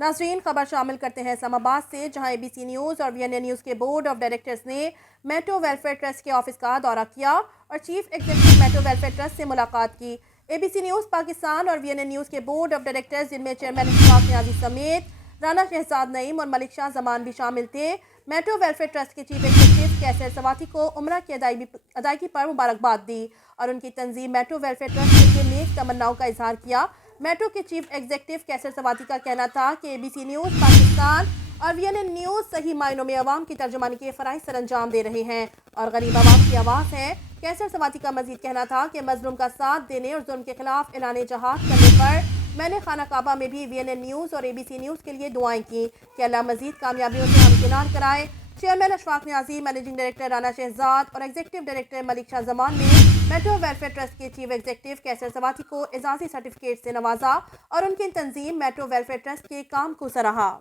ناظرین، خبر شامل کرتے ہیں اسلام آباد سے، جہاں ABC نیوز اور VNA نیوز کے بورڈ آف ڈائریکٹرز نے میٹرو ویلفیئر ٹرسٹ کے آفس کا دورہ کیا اور chief executive metro welfare trust سے ملاقات کی۔ ABC نیوز پاکستان اور VNA نیوز کے بورڈ آف ڈائریکٹرز، جن میں چیئرمین اشفاق نیازی سمیت رانا شہزاد نعیم اور ملک شاہ زمان بھی شامل تھے، میٹرو ویلفیئر ٹرسٹ کے چیف ایگزیکٹو کیسر سواتی کو عمرہ کی ادائیگی پر مبارکباد دی اور ان کی تنظیم میٹرو ویلفیئر ٹرسٹ کے لیے نیک تمناؤں کا اظہار کیا۔ میٹرو کے چیف ایگزیکٹو کیسر سواتی کا کہنا تھا کہ ABC نیوز پاکستان اور VNA نیوز صحیح معنوں میں عوام کی ترجمانی کے فرائض سر انجام دے رہے ہیں اور غریب عوام کی آواز ہے۔ کیسر سواتی کا مزید کہنا تھا کہ مظلوم کا ساتھ دینے اور ظلم کے خلاف اعلان جہاد کرنے پر میں نے خانہ کعبہ میں بھی VNA نیوز اور ABC نیوز کے لیے دعائیں کی کہ اللہ مزید کامیابیوں سے ہمکنار کرائے۔ چیئرمین اشفاق نیازی، منیجنگ ڈائریکٹر رانا شہزاد اور ایگزیکٹو ڈائریکٹر ملک شاہ زمان نے میٹرو ویلفیئر ٹرسٹ کے چیف ایگزیکٹو کیسر سواتی کو اعزازی سرٹیفکیٹ سے نوازا اور ان کی تنظیم میٹرو ویلفیئر ٹرسٹ کے کام کو سراہا۔